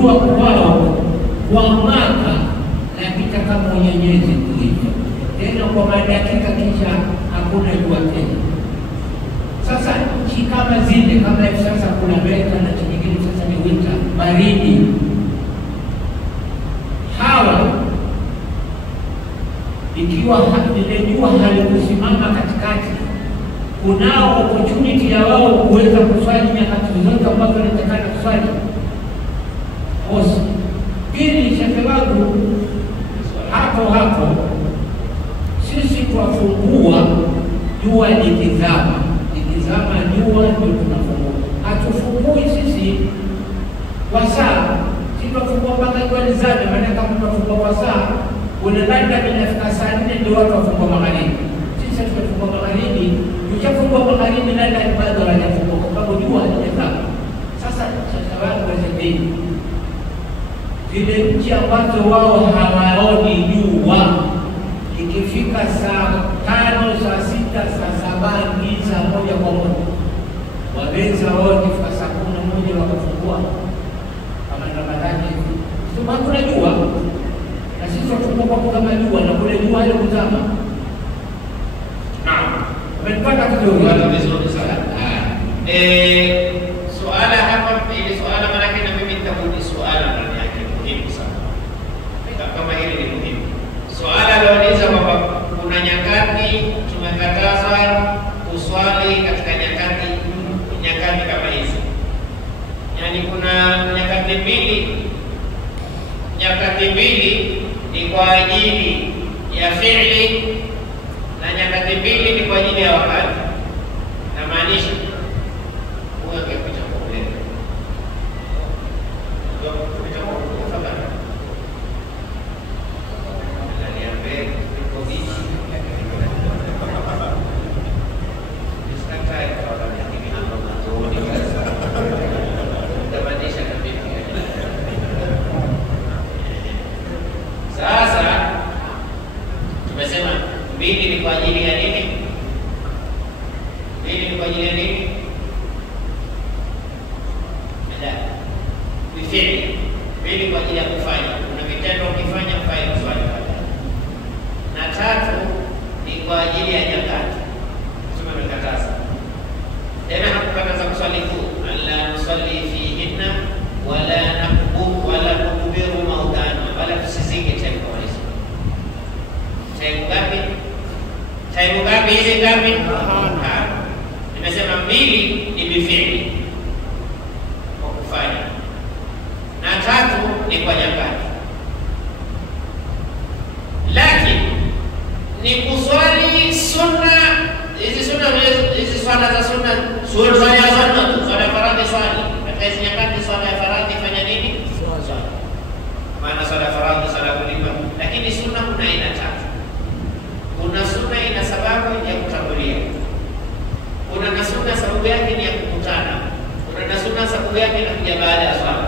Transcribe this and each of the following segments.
jua kwao kwa mwaka napita kama unyenyezi kuiva. Tena kwa madakika kisha hakuna jua tena. Sasa nchi kama zile, kama hivi sasa kuna Amerika na nchi nyingine sasa ni winter, baridi. Hawa ikiwa ile jua halikusimama katikati, kunao opportunity ya wao kuweza kuswali nyakati zote ambazo wanatakana kuswali. Osi. Pili, shehe wangu, hapo sisi tuwafungua jua likizama jua ndio tunafungua. Hatufungui sisi kwa saa, sisi tunafungua mpaka jua lizame. Maana kama tunafungua kwa saa, unadhani inafika saa 4 ndio watu wafungua magharibi. Sisi tunafungua magharibi, tukifungua magharibi na ndani bado hajafungua kwa sababu jua limezama. Sasa wangu wazidi zile nchi ambazo wao hawaoni jua, ikifika saa 5, saa 6, saa 7, giza moja kwa moja. Waweza wote kwa saa 11 wakafungua kama Ramadhani hivi. Sio kuna jua. Na sisi tunafungua kwa kama jua na kule jua ile kuzama. Naam. Umepata kidogo wala vizuri sana. Suala hapa ili suala maana na mimi nitakuuliza suala ndani yake muhimu sana. Kama hili ni muhimu. Suala lauliza kwamba kuna nyakati tumekataza kuswali katika nyakati kama hizi. Yaani kuna nyakati mbili ni kwa ajili ya fi'li na nyakati mbili ni kwa ajili ya wakati. Na maanisha huwa kipicha problem. Ndio kipicha problem sana. Ananiambia iko hivi. Nisikatai kwa sababu ya mimi hapo mwanzo tabadilisha kabisa. Sasa tumesema mbili ni kwa ajili ya nini? Mbili ni kwa ajili ya nini? Kufanya. Mbili kwa ajili ya kufanya. Kuna vitendo ukifanya mfanye kuswali baadaye. Na tatu ni kwa ajili ya nyakati. Tuseme tumekataza. Tena hakukataza kuswali tu, alla nusalli fihinna wala nukbiru mautana, wala tusizike tempo hizo. Time ngapi hizi ngapi? Nimesema mbili ni bifili kwa kufanya. Na tatu ni kwa nyakati. Lakini ni kuswali sunna, hizi swala za sunna, swala ya sunna, swala ya faradhi swali. Katika hizi nyakati swala ya faradhi fanya nini? Swala. Maana swala ya faradhi swala kulipa. Lakini sunna kuna aina tatu. Kuna sunna ina sababu ya kutangulia. Kuna na sunna sababu yake ni ya kukutana. Kuna na sunna sababu yake inakuja baada ya swala.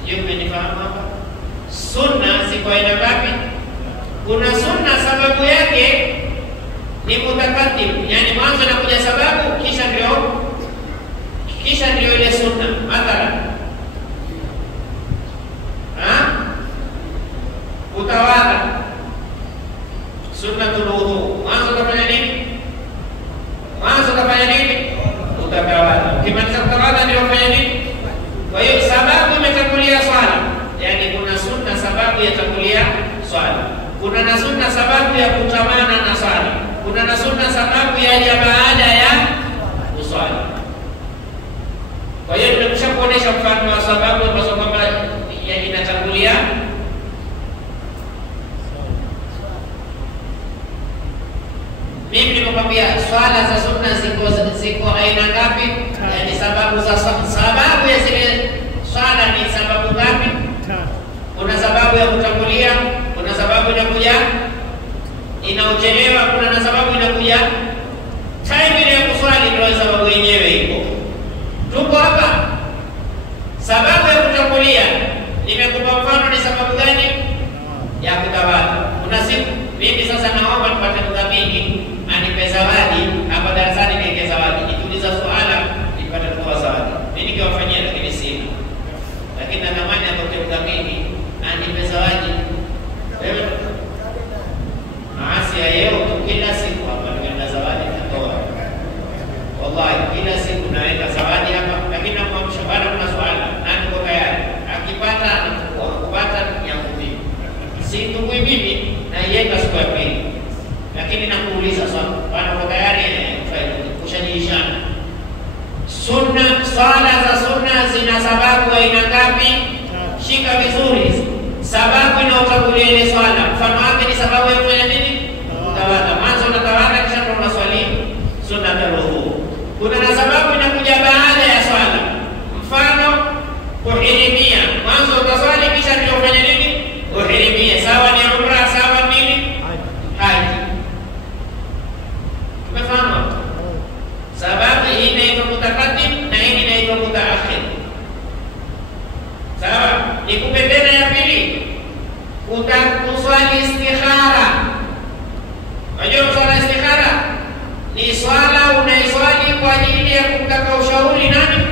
Sijui mmenifahamu hapa? Sunna ziko aina ngapi? Kuna sunna sababu yake ni mutakaddim, yani mwanzo inakuja sababu kisha ndio ile sunna. Mathalan utawadha, sunnatul wudu, mwanzo utafanya nini? Utawadha. Ukimaliza kutawadha ndio ufanye nini? Kwa hiyo sababu imetangulia swala, yani kuna sunna sababu ya tangulia swala. Kuna na sunna sababu ya kutamana na swala. Kuna na sunna sababu ya baada ya kuswali. Kwa hiyo nimekwisha kuonesha mfano wa sababu ambazo kwamba inatangulia. Mimi nimekwambia swala za sunna ziko aina ngapi? Yaani sababu ya zile swala ni sababu ngapi? Kuna sababu ya kutangulia, kuna sababu inakuja inaochelewa, kuna na sababu inakuja time ile ya kuswali ndio sababu yenyewe iko. Tuko hapa. Sababu ya kutangulia nimekupa mfano ni sababu gani? Ya kutawadha. Kuna siku mimi sasa naomba nipate mdhamini anipe zawadi hapa darasani, niweke zawadi. Nituliza swala nipate kutoa zawadi. Mimi nikiwafanyia lakini mdhamini anipe zawadi. Wewe maasi ya yeo kila siku hapa nina zawadi natoa. Wallahi kila siku naweka zawadi hapa, lakini namwamsha bado kuna swala. Nani kwa tayari? Akipata kupata ya mimi. Si tungui mimi na yeka siku ya pili. Lakini nakuuliza swali, bado kwa tayari kushajiishana. Sunna, swala za sunna zina sababu aina ngapi? Shika vizuri. Sababu inayotangulia ile swala, mfano wake ni sababu ya kufanya nini? Tawadha. Mwanzo unatawadha kisha ndo unaswali sunna al-wudu. Kuna na sababu inakuja baada ya swala. Mfano kuhirimia. Mwanzo utaswali kisha ndio ufanye nini? Kuhirimia. Sawa ni umra, sawa nini? Haji. Tumefahamu? Sababu hii inaitwa mutaqaddim na hii inaitwa mutaakhir. Sawa? Nikupe tena ya pili. Utakuswali istikhara. Unajua swala istikhara? Ni swala unaiswali kwa ajili ya kutaka ushauri nani?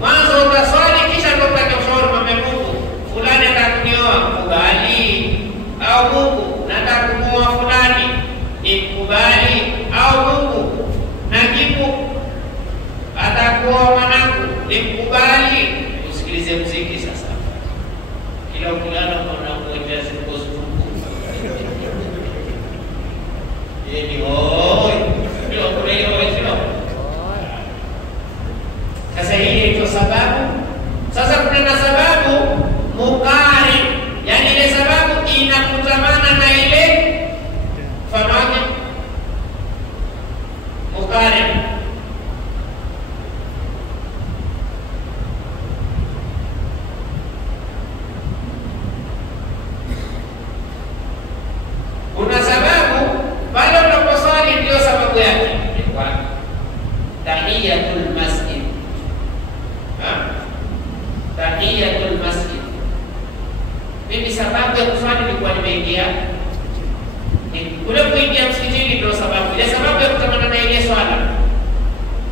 Mwanzo utaswali kisha ndio utake ushauri mwambie Mungu, fulani atakunioa, kubali, au Mungu nataka kumuoa fulani, nikubali, au Mungu najibu atakuoa mwanangu, nikubali. Usikilize muziki sasa. Kila ukilala unakuletea siku ni hoi. Ndio kuna hiyo hiyo. Sasa hii ndio sababu. Sasa kuna na sababu mukari. Yaani ile sababu inakutamana na ile fanaje? Mukari. Kuna sababu pale unaposwali ndio sababu yake. Tahiyatul masjid. Tahiyatul masjid. Mimi sababu ya kuswali nilikuwa nimeingia. Kule kuingia msikitini ndio sababu. Ile sababu ya kutamana na ile swala.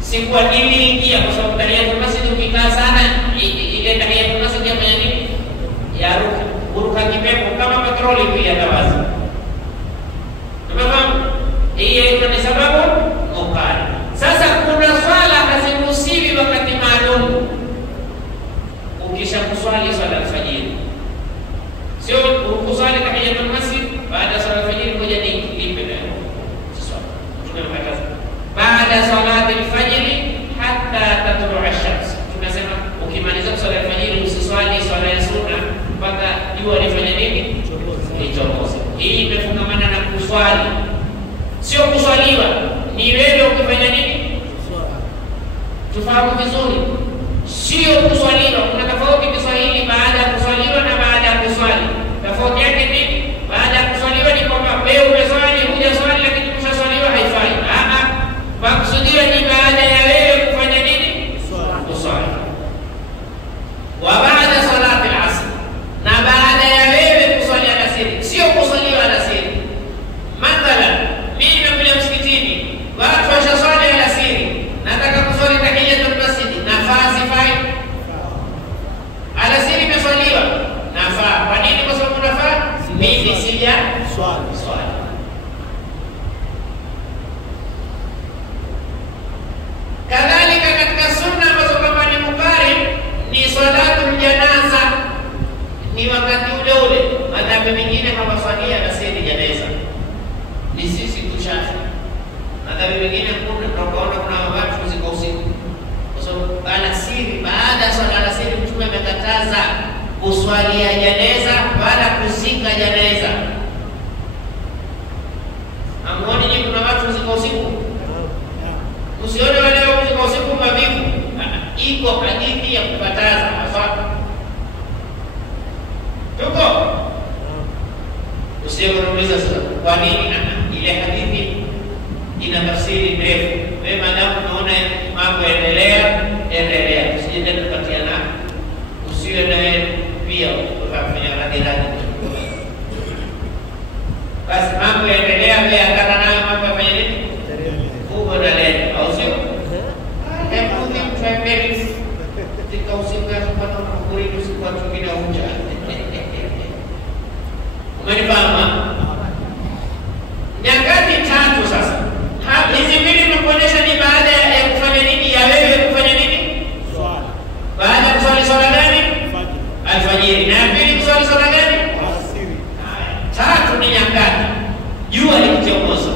Sikuwa niliingia kwa sababu tahiyatul masjid ukikaa sana ile tahiyatul masjid yafanya nini? Ya ruka kipepo kama petroli pia tawazi. Tumefahamu? Hii ni sababu mukari. Sasa kuna swala haziruhusiwi wakati maalum. Ukisha kuswali swala alfajiri. Sio ukuswali tahiyatul masjid baada ya swala alfajiri ngoja nipe leo. Sasa tunakataza. Baada salati alfajiri hatta tatlu'a ash-shams. Tunasema ukimaliza swala alfajiri usiswali swala ya sunna mpaka jua lifanye nini? Lichomoze. Hii imefungamana na kuswali. Sio kuswaliwa. Ni wewe ukifanya nini? Tufahamu vizuri. Sio kuswaliwa. Kuna tofauti Kiswahili baada ya kuswaliwa na baada ya kuswali. Tofauti yake nini? Baada ya kuswaliwa ni kwamba wewe umeswali, hujaswali lakini umeshaswaliwa haifai. Makusudio ni baada ya wewe kufanya nini? Kuswali. Wa baada salati al-asr. Na baada ya wewe kuswali alasiri. Sio kuswaliwa alasiri. Mathalan, mimi nimekuja msikitini, watu washaswali alasiri. Nataka kuswali tahiyatul masjid. Nafaa sifai? Alasiri imeswaliwa. Nafaa. Kwa nini? Kwa sababu nafaa? Mimi sija swali. Kadhalika katika sunna ambazo kama ni mukari ni salatul janaza. Ni wakati ule madhambi mengine hawaswalia alasiri janaza. Ni sisi tushafi. Madhambi mengine tunaona kuna watu ziko usiku. Kwa sababu alasiri baada ya swala alasiri Mtume amekataza kuswalia janaza wala kuzika janaza. Amuone ni kuna watu ziko usiku. Usione wale waziko usiku mavivu. Iko hadithi ya kukataza hasa. Tuko? Usiuliza sasa kwa nini ile hadithi ina tafsiri ndefu. Wewe madamu unaona mambo endelea. Usije kupatiana. Usiwe naye pia utafanya radhi. Basi mambo endelea pia hata nayo mambo yafanya nini? Uko na leo, au sio? Hebu tuambie tika usiku ya kupata kuhuri usiku watu wengine huja. Umenifahamu? Nyakati tatu sasa. Hizi mbili tunakuonyesha ni baada ya kufanya nini, ya wewe kufanya nini? Swala. Baada ya kuswali swala gani? Alfajiri. Na ya pili kuswali swala gani? Alasiri. Tatu ni nyakati. Jua likichomoza.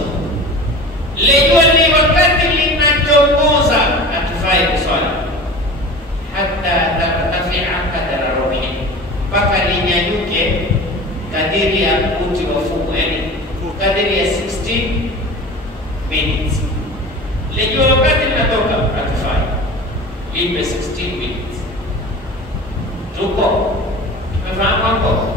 Jua ni wakati linachomoza, hatufai kuswali. Hata tartafi'a qadra ruhi. Mpaka linyanyuke kadiri ya uti wa fumu, yani kadiri ya 60 minutes. Lejua wakati linatoka hatufai. Lipe 16 minutes. Tuko tumefahamu hapo?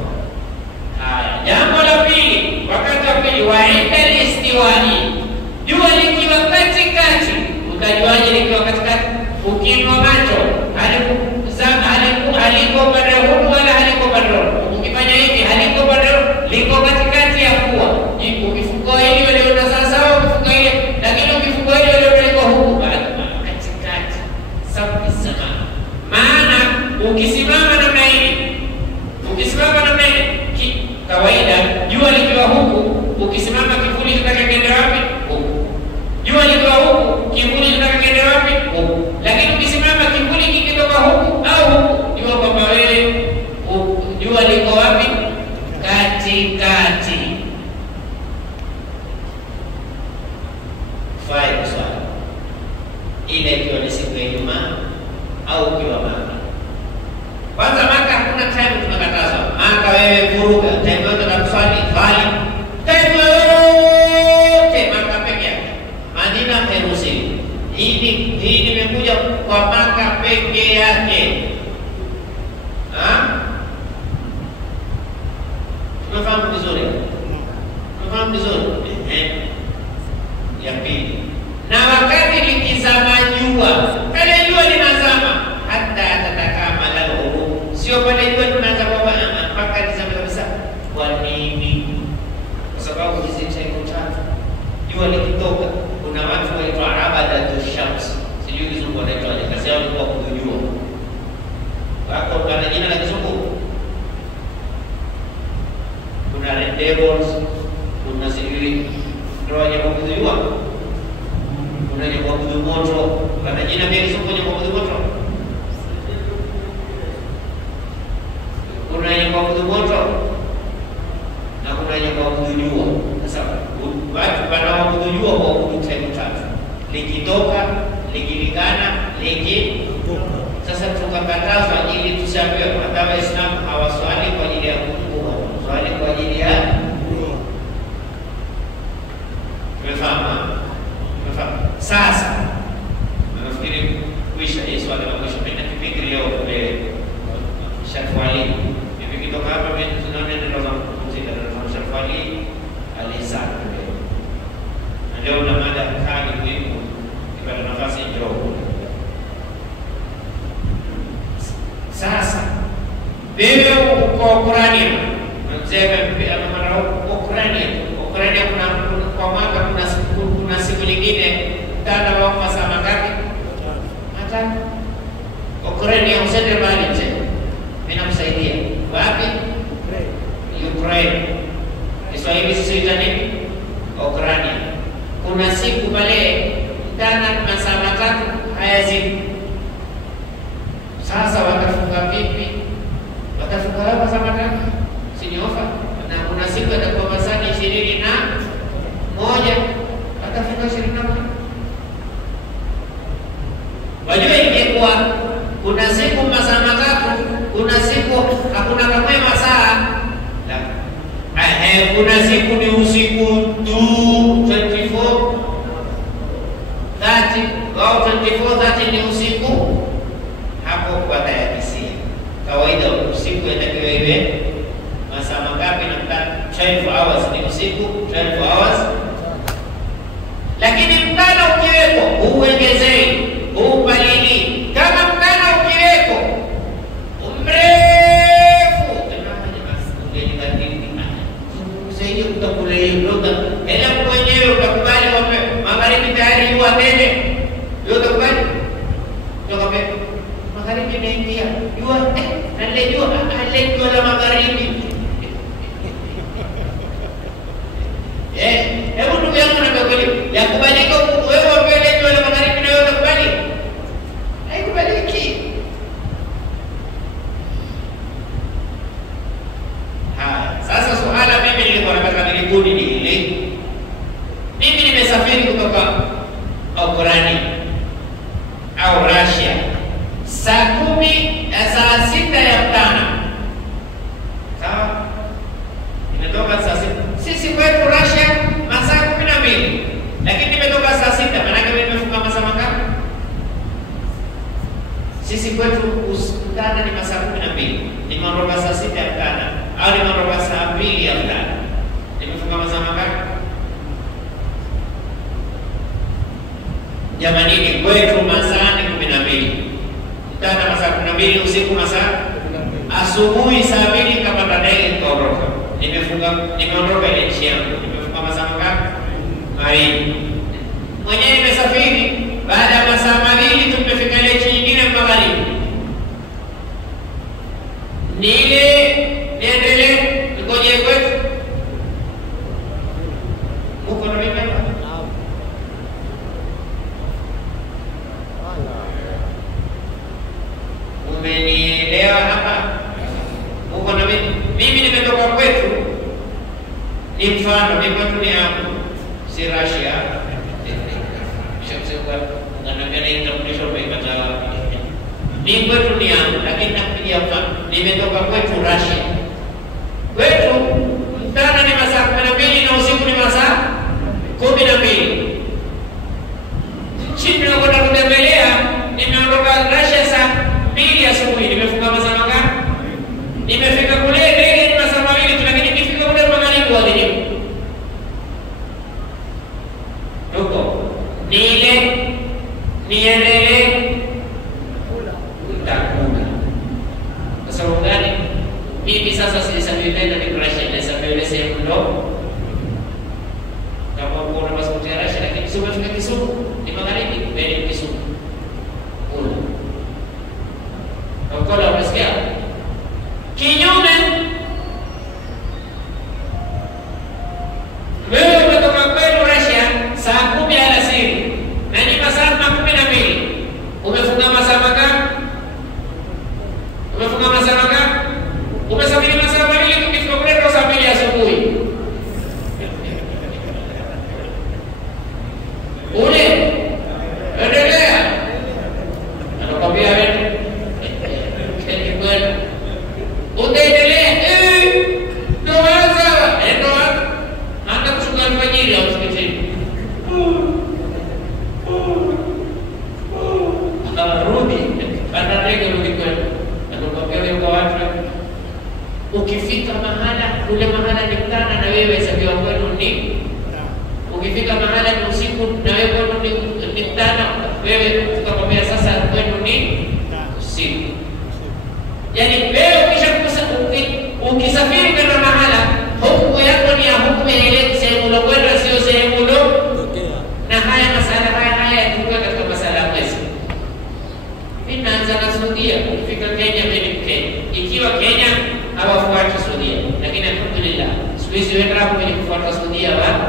Haya, jambo la pili, wakati wa pili waenda listiwani. Jua likiwa katikati, ukajuaje likiwa katikati? Ukinwa macho, haliko pande huku wala haliko pande huku. Ukifanya hivi haliko pande huku, liko katikati ya pua. Ukifungua hili wale una sawa, ukifungua ile, lakini ukifungua ile wale liko huku katikati. Safi sana. Maana ukisimama namna hii, kawaida jua likiwa huku, ukisimama kivuli kitaka kiende wapi? Huku. Jua likiwa huku, kivuli kitaka kiende wapi? Huku. Lakini ukisimama kivuli kikitoka huku au huku, jua kwamba wewe jua liko wapi? Katikati. Fai kuswali. Ile ikiwa ni siku ya Ijumaa au ukiwa Maka. Kwanza Maka hakuna time tunakatazwa. Maka wewe vuruga, time yote na kuswali bali time yote Maka peke yake. Madina hairuhusiwi. Hii nimekuja kwa Maka peke yake. Tumefahamu vizuri? Ya pili. Na wakati likizama jua, pale jua linazama hata atakama lahu. Sio pale jua tunaanza kwamba mpaka lizame kabisa. Kwa nini? Kwa sababu hizi siku tatu jua likitoka, kuna watu waitwa abadatu shams. Sijui kizungu wanaitwaje, kazi yao ni kwa kujua. Wako kana jina la kizungu. Kuna red devils, kuna sijui ndio kujua. Kuna yenye kuabudu moto, kana jina pia kizungu yenye kuabudu moto. Kuna yenye kuabudu moto na kuna yenye kuabudu jua. Sasa watu wanaoabudu jua waabudu siku tatu. Likitoka, likilingana, sasa tukakatazwa ili tusiambiwe kwamba Waislamu hawaswali kwa ajili ya Mungu, swali kwa ajili ya Mungu. Tumefahamu? Sasa nafikiri kuisha hii swali la mwisho mimi nafikiri leo kule Shafwali. Hivi kutoka hapa mimi tunaona ndio mzika na Shafwali alizaa. Na leo na mada kali muhimu kipata nafasi njoo. Sasa wewe uko Ukraine, mzee pia mara uko Ukraine kuna kwa mwaka kuna siku nyingine tano au masaa mangapi? Matatu. Ukraine usende mbali nje. Mimi nakusaidia. Wapi? Ukraine. Kiswahili sisi nini? Ukraine. Kuna siku pale tano masaa matatu hayazidi. Sasa watafunga vipi? Watafunga hapa saa matatu? Si ni ofa? Na kuna siku atakuwa masaa 21 atafika 21. Wajua ingekuwa kuna siku masaa matatu, kuna siku hakuna kama masaa. Kuna siku ni usiku tu 24 30 au 24 30 ni usiku. Hapo kwa tayarisia. Kawaida usiku inatakiwa iwe masaa mangapi? Na 12 hours ni usiku, 12 hours. Lakini mchana ukiweko uongezei, upalili. Kama mchana ukiweko mrefu, usije utakule hiyo ela mwenyewe utakubali wape magharibi tayari huwa tende. Wewe utakubali? Toka pepo. Magharibi inaingia. Jua alejua la magharibi. Hebu ndugu yangu na kweli, yakubalika wewe mbele jua la magharibi na wewe unakubali? Haikubaliki. Sasa suala mimi nilikuwa nataka nilibuni ni hili. Mimi nimesafiri kutoka Ukraine au Russia saa 6 ya mchana. Sawa? Nimetoka saa 6. Sisi kwetu Russia masaa 12. Lakini nimetoka saa 6, maana yake nimefunga masaa mangapi? Sisi kwetu mchana ni masaa 12. Nimeondoka saa 6 ya mchana au nimeondoka saa 2 ya mchana. Nimefunga masaa mangapi? Jamani, ni kwetu masaa 12. Mchana masaa 12, usiku masaa asubuhi saa 2 kama ndege nikaondoka. Nimeondoka ile nchi yangu. Nimefunga masaa mangapi? 2. Mwenyewe nimesafiri baada ya masaa 2 tumefika ile nchi nyingine magharibi. Niendelee ngoje kwetu. Uko na mimi hapa? Umenielewa hapa? Uko na mimi nimetoka kwetu. Ni mfano, mimi kwetu ni hapo. Si Russia. Sasa unaniambia nitambulisho umepata wapi? Mimi kwetu ni hapo, lakini nakupigia mfano. Nimetoka kwetu Russia. Kwetu mchana ni masaa 12 na usiku ni masaa 12. Chini tunakwenda kutembelea, nimeondoka Russia saa 2 asubuhi, nimefunga masaa mangapi? Nimefika kule ndege ni masaa 2, lakini nikifika kule magharibi wadhini. Huko niendelee utakula. Kwa sababu gani? Mimi sasa sisafiri tena ni Russia, nasafiri sehemu ndogo. Kama uko na pasipoti ya Russia, lakini sio umefika Kisumu, ni magharibi, mbele Kisumu. Kula unasikia? Kinyume wewe umetoka kwetu Russia saa 10 alasiri na ni masaa 12. Umefunga masaa mangapi? Umefunga masaa mangapi? Umesafiri masaa 2 tukifika kule saa 2 asubuhi. Endelea. Anakwambia wewe utaendelea ndoanza hata kushuka alfajiri au msikitini. Rudi anarege rudi kwenu. Anakwambia wewe kwa watu ukifika mahala ule mahala ni mchana na wewe hesabiwa kwenu ni. Ukifika mahala ni usiku na wewe kwenu ni mchana, wewe tukakwambia sasa kwenu ni usiku. Yaani wewe ukisafiri kwenda mahala, hukumu yako ni ya hukumu ile sehemu ulokwenda, sio sehemu ulotokea. Na haya masala haya yatuka katika masala ya pesa. Mimi naanza na Saudia, ukifika Kenya mimi ni Kenya. Ikiwa Kenya hawafuati Saudia, lakini alhamdulillah, siwezi wenda hapo kwenye kufuata Saudia wapi?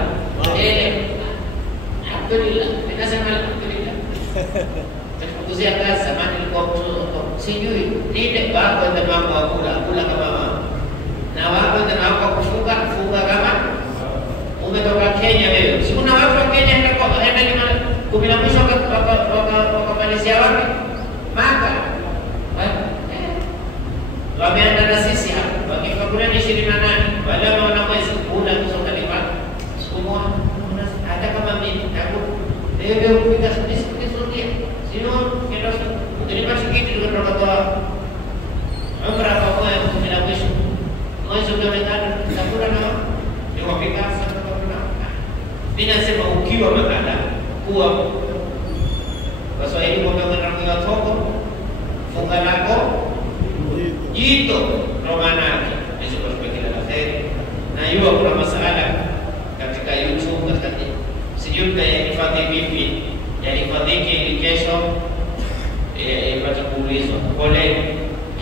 Alhamdulillah, ninasema alhamdulillah. Tukuzia kazi zamani nilikuwa sijui nile wako ndio mambo kula kama mama. Na wako ndio mambo kufunga kama umetoka Kenya wewe. Si kuna watu wa Kenya ndio enda kumila mwisho wakamalizia wapi? Maka. Wameenda na sisi hapa. Wakifika kule ni 28. Wale wana mwezi kula kusoka ni wapi? Siku moja. Hata kama mimi leo kupika Saudia. Sio kila Terima sedikit juga berkata, berapa poin bila besok, mau sebenarnya tak pernah, dia wakilkan tak pernah. Tidak semua ukiwa makala, kuat. Pasal ini mau mengenal kita toko, fungan aku, itu romana, besok perspektif lagi. Nah, juga pernah masalah ketika YouTube berkata, sejumlah yang difatih bibi, yang difatih ke kesho. Ipata kuulizwa pole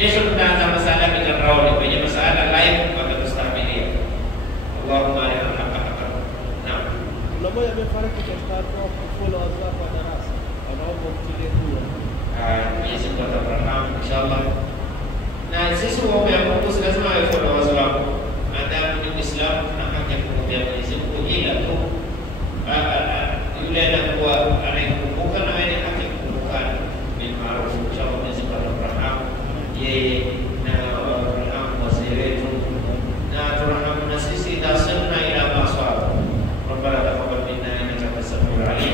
Kesho tutaanza masala mitandaoni, kwenye masala live watatustahimilia. Allahumma arina al-haqqa haqqan. Naam. Kuna mmoja amefariki katika hatua kufuata wazao wa darasa. Anaomba mtilie dua. Mwenyezi Mungu atabarakamu inshallah. Na sisi waombe Mungu lazima awe kwa wazo wako. Maadamu ni Muislamu na haki ya kumwambia Mwenyezi Mungu ila tu yule anakuwa anakumbuka na wewe haki kukumbuka ni maarufu. Inshallah Mwenyezi Mungu atabarakamu yeye na rahmu wazee wetu na turhamu na sisi. Dasalna ila maswab. Rabbana taqabbal minna innaka antas samiul alim.